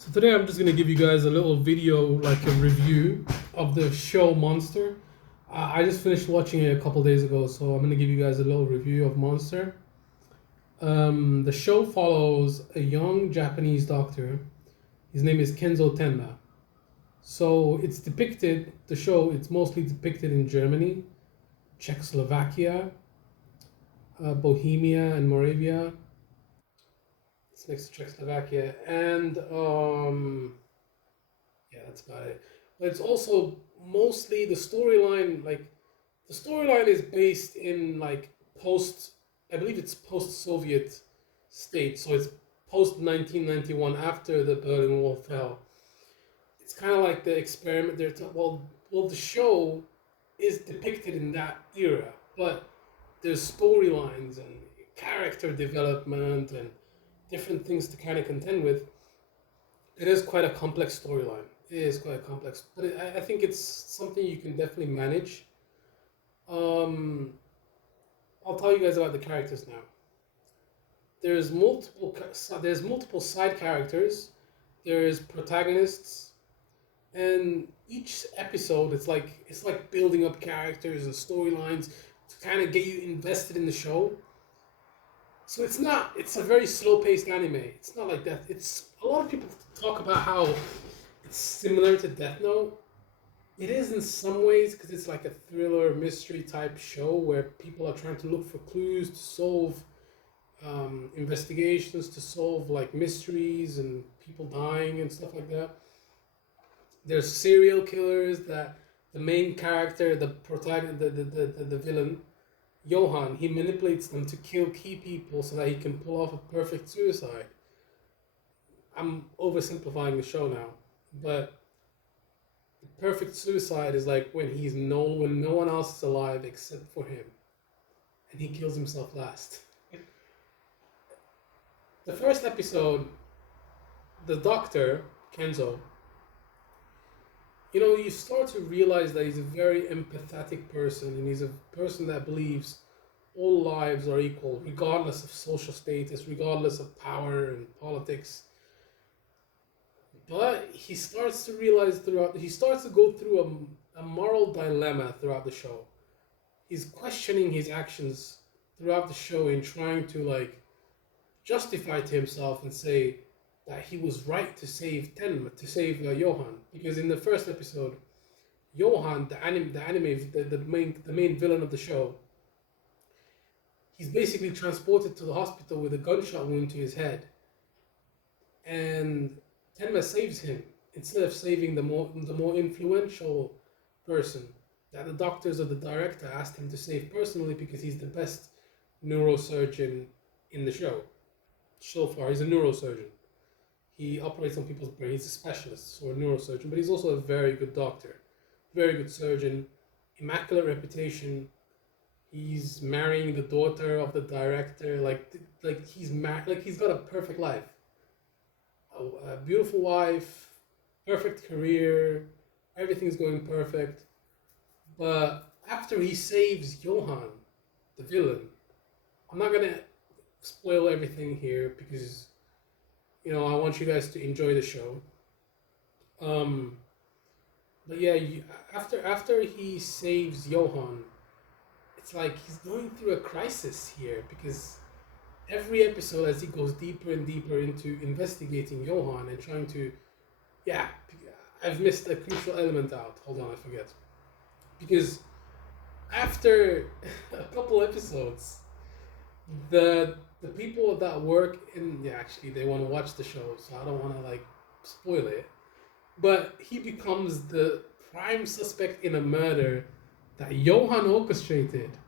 So today I'm just gonna give you guys a little video, like a review of the show Monster. I just finished watching it a couple days ago, so I'm gonna give you guys a little review of Monster. The show follows a young Japanese doctor. His name is Kenzo Tenma. So the show, it's mostly depicted in Germany, Czechoslovakia, Bohemia, and Moravia. It's next to Czechoslovakia, and yeah, that's about it. But it's also mostly the storyline is based in like post, I believe it's post-Soviet state, so it's post 1991 after the Berlin Wall fell. It's kind of like the experiment. The show is depicted in that era, but there's storylines and character development and different things to kind of contend with. It is quite a complex storyline. It is quite complex, but I think it's something you can definitely manage. Um, I'll tell you guys about the characters now. There's multiple side characters. There's protagonists, and each episode it's like building up characters and storylines to kind of get you invested in the show. So it's a very slow paced anime. It's not like that. It's a lot of people talk about how it's similar to Death Note. It is in some ways because it's like a thriller mystery type show where people are trying to look for clues to solve investigations, to solve like mysteries and people dying and stuff like that. There's serial killers that the main character, the protagonist, the villain, Johan, he manipulates them to kill key people so that he can pull off a perfect suicide. I'm oversimplifying the show now, but the perfect suicide is like when no one else is alive except for him, and he kills himself last. The first episode, the doctor Kenzo, you start to realize that he's a very empathetic person, and he's a person that believes all lives are equal, regardless of social status, regardless of power and politics. But he starts to go through a moral dilemma throughout the show. He's questioning his actions throughout the show and trying to like justify to himself and say that he was right to save Johan, because in the first episode, Johan, the main villain of the show, he's basically transported to the hospital with a gunshot wound to his head, and Tenma saves him instead of saving the more influential person that the doctors or the director asked him to save personally because he's the best neurosurgeon in the show. So far, he's a neurosurgeon. He operates on people's brains. He's a specialist or a neurosurgeon, but he's also a very good doctor, very good surgeon, immaculate reputation. He's marrying the daughter of the director. He's got a perfect life, a beautiful wife, perfect career. Everything's going perfect. But after he saves Johan, the villain, I'm not gonna spoil everything here because I want you guys to enjoy the show. Um, but yeah, after he saves Johan, it's like he's going through a crisis here because every episode, as he goes deeper and deeper into investigating Johan and trying to, yeah, I've missed a crucial element out. Hold on, I forget. Because after a couple episodes, the people that work in, yeah, actually they want to watch the show, so I don't want to like spoil it. But he becomes the prime suspect in a murder that Johan orchestrated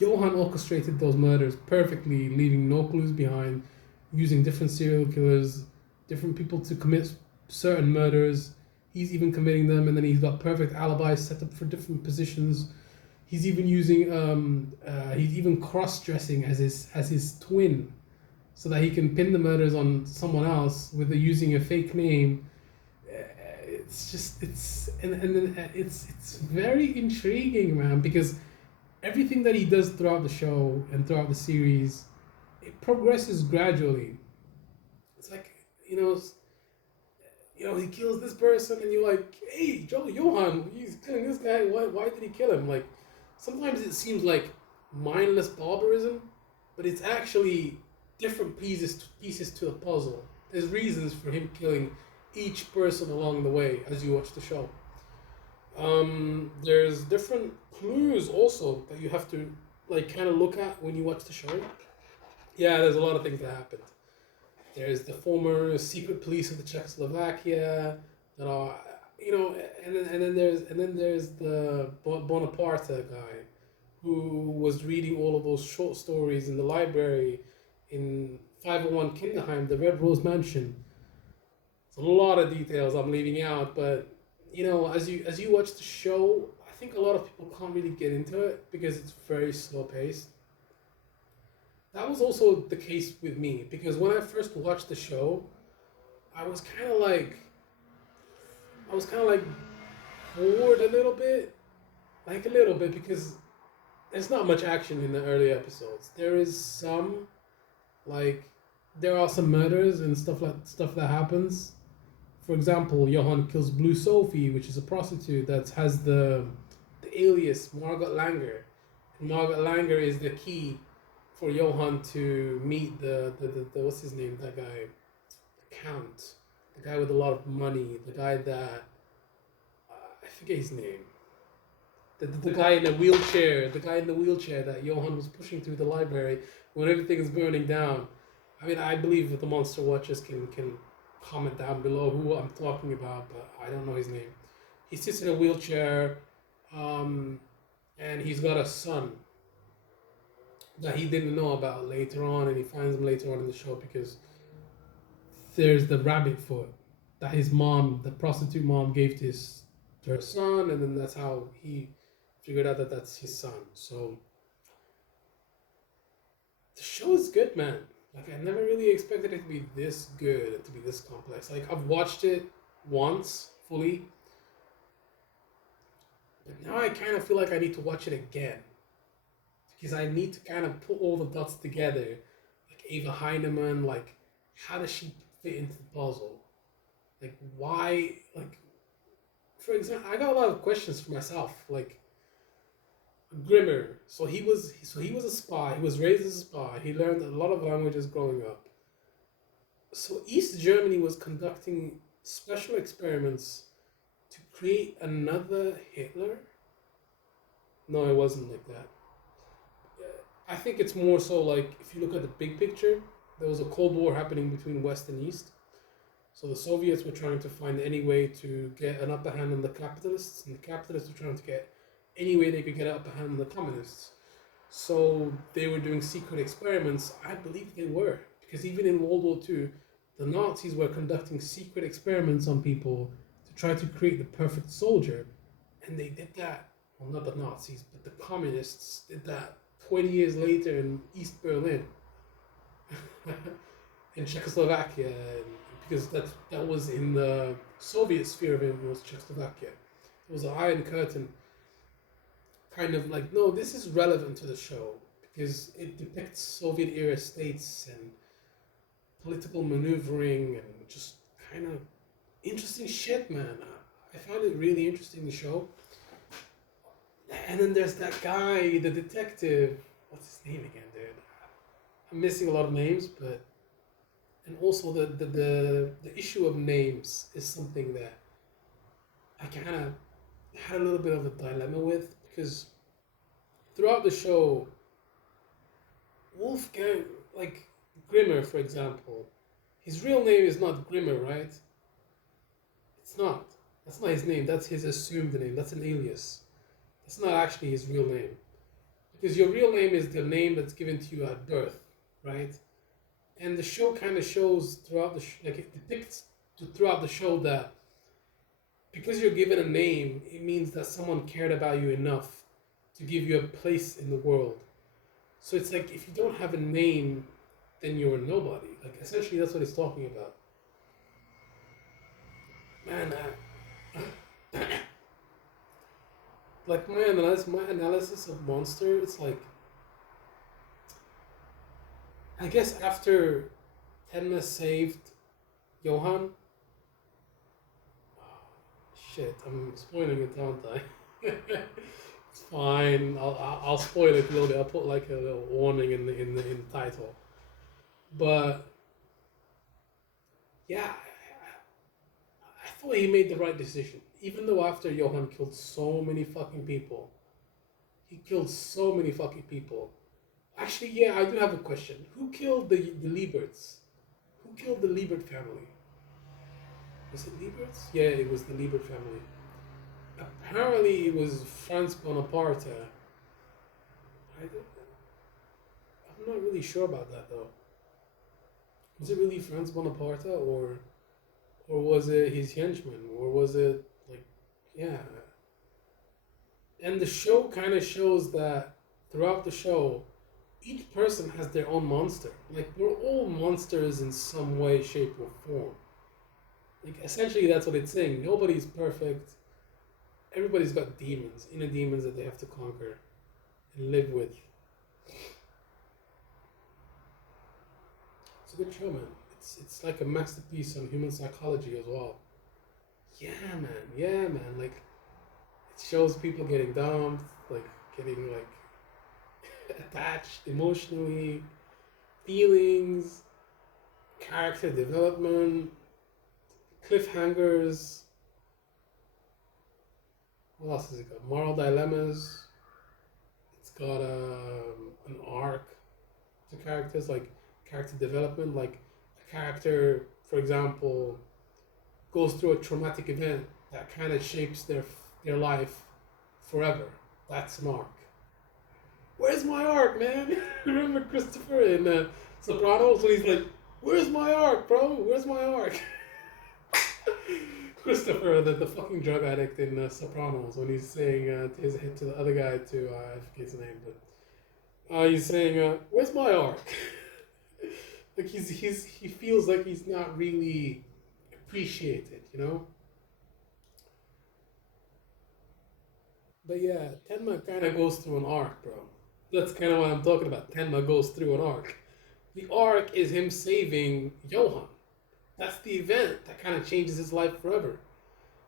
those murders perfectly, leaving no clues behind, using different serial killers, different people to commit certain murders. He's even committing them, and then he's got perfect alibis set up for different positions. He's even cross-dressing as his twin, so that he can pin the murders on someone else using a fake name. It's very intriguing, man, because everything that he does throughout the show and throughout the series, it progresses gradually. It's like, he kills this person, and you're like, hey, Johan, he's killing this guy. Why did he kill him? Like, sometimes it seems like mindless barbarism, but it's actually different pieces to a puzzle. There's reasons for him killing each person along the way as you watch the show. There's different clues also that you have to like kind of look at when you watch the show. Yeah, there's a lot of things that happened. There's the former secret police of the Czechoslovakia that are, and then there's the Bonaparte guy who was reading all of those short stories in the library in 501 Kinderheim, the Red Rose Mansion. It's a lot of details I'm leaving out, but as you watch the show, I think a lot of people can't really get into it because it's very slow paced. That was also the case with me because when I first watched the show, I was kind of like I was kind of like bored a little bit because there's not much action in the early episodes. There is some like there are some murders and stuff that happens. For example, Johan kills Blue Sophie, which is a prostitute that has the alias Margot Langer. And Margot Langer is the key for Johan to meet the what's his name, that guy, the Count, the guy with a lot of money, the guy that I forget his name, the guy in the wheelchair, that Johan was pushing through the library when everything is burning down. I mean, I believe that the Monster Watchers can comment down below who I'm talking about, but I don't know his name. He sits in a wheelchair, and he's got a son that he didn't know about later on, and he finds him later on in the show because there's the rabbit foot that his mom, the prostitute mom, gave to her son, and then that's how he figured out that that's his son. So the show is good, man. Like I never really expected it to be this good and to be this complex. Like I've watched it once fully, but now I kind of feel like I need to watch it again because I need to kind of put all the dots together. Like Ava Heinemann, like how does she fit into the puzzle? Like why? Like for example, I got a lot of questions for myself. Like Grimmer. So he was a spy. He was raised as a spy. He learned a lot of languages growing up. So East Germany was conducting special experiments to create another Hitler. No, it wasn't like that. I think it's more so like if you look at the big picture, there was a Cold War happening between West and East. So the Soviets were trying to find any way to get an upper hand on the capitalists, and the capitalists were trying to get any way they could get an upper hand on the communists. So they were doing secret experiments. I believe they were, because even in World War II, the Nazis were conducting secret experiments on people to try to create the perfect soldier, and they did that. Well, not the Nazis, but the communists did that 20 years later in East Berlin, in Czechoslovakia, because that was in the Soviet sphere of influence, Czechoslovakia. It was an Iron Curtain. Kind of like, no, this is relevant to the show because it depicts Soviet era states and political maneuvering and just kind of interesting shit, man. I found it really interesting, the show. And then there's that guy, the detective. What's his name again, dude? I'm missing a lot of names, but and also the issue of names is something that I kind of had a little bit of a dilemma with because throughout the show, Wolfgang, like Grimmer, for example, his real name is not Grimmer, right? It's not. That's not his name. That's his assumed name. That's an alias. That's not actually his real name. Because your real name is the name that's given to you at birth, right? And the show kind of shows throughout like it depicts throughout the show that because you're given a name, it means that someone cared about you enough to give you a place in the world. So it's like if you don't have a name, then you're nobody. Like essentially, that's what it's talking about. Man, like my analysis of Monster, it's like I guess after Tenma saved Johan, Shit, I'm spoiling it, aren't I? It's fine. I'll spoil it a little bit. I'll put like a little warning in the title. But yeah, I thought he made the right decision. Even though after Johan killed so many fucking people, he killed so many fucking people. Actually, yeah, I do have a question. Who killed the Lieberts? Who killed the Liebert family? Was it Lieberts? Yeah, it was the Liebert family. Apparently, it was Franz Bonaparte. I'm not really sure about that though. Was it really Franz Bonaparte, or was it his henchman, or was it like, yeah? And the show kind of shows that throughout the show, each person has their own monster. Like we're all monsters in some way, shape, or form. Like essentially, that's what it's saying. Nobody's perfect. Everybody's got demons, inner demons that they have to conquer and live with. It's a good show, man. It's like a masterpiece on human psychology as well. Yeah, man. Yeah, man. Like it shows people getting dumped, like getting like attached emotionally, feelings, character development, cliffhangers. What else has it got? Moral dilemmas. It's got an arc to characters, like character development. Like a character, for example, goes through a traumatic event that kind of shapes their life forever. That's an arc. Where's my arc, man? Remember Christopher in Sopranos when he's like, "Where's my arc, bro? Where's my arc?" Christopher, the fucking drug addict in Sopranos, when he's saying to the other guy, I forget his name, but he's saying, "Where's my arc?" Like he feels like he's not really appreciated, you know. But yeah, Tenma kind of goes through an arc, bro. That's kind of what I'm talking about. Tenma goes through an arc. The arc is him saving Johan. That's the event that kind of changes his life forever.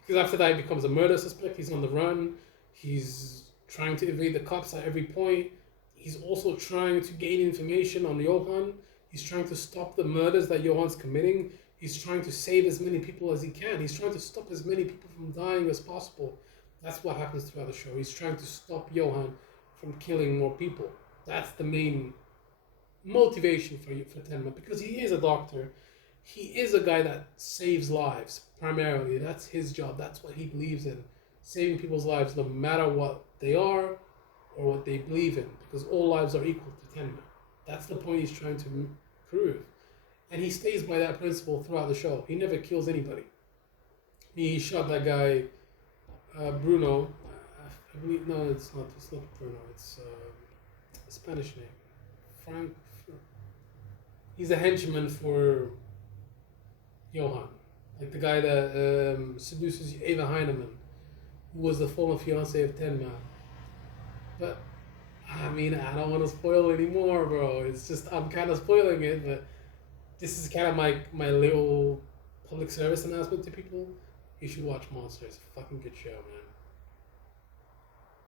Because after that, he becomes a murder suspect. He's on the run. He's trying to evade the cops at every point. He's also trying to gain information on Johan. He's trying to stop the murders that Johan's committing. He's trying to save as many people as he can. He's trying to stop as many people from dying as possible. That's what happens throughout the show. He's trying to stop Johan from killing more people. That's the main motivation for Tenma, because he is a doctor. He is a guy that saves lives primarily. That's his job. That's what he believes in, saving people's lives no matter what they are or what they believe in, because all lives are equal to Tenma. That's the point he's trying to prove, and he stays by that principle throughout the show. He never kills anybody. He shot that guy, Bruno. I believe no, it's not. It's not Bruno. It's a Spanish name. Frank. He's a henchman for Johan, like the guy that seduces Eva Heinemann, who was the former fiance of Tenma. But I mean, I don't want to spoil anymore, bro. It's just I'm kind of spoiling it, but this is kind of my little public service announcement to people. You should watch Monsters. Fucking good show, man.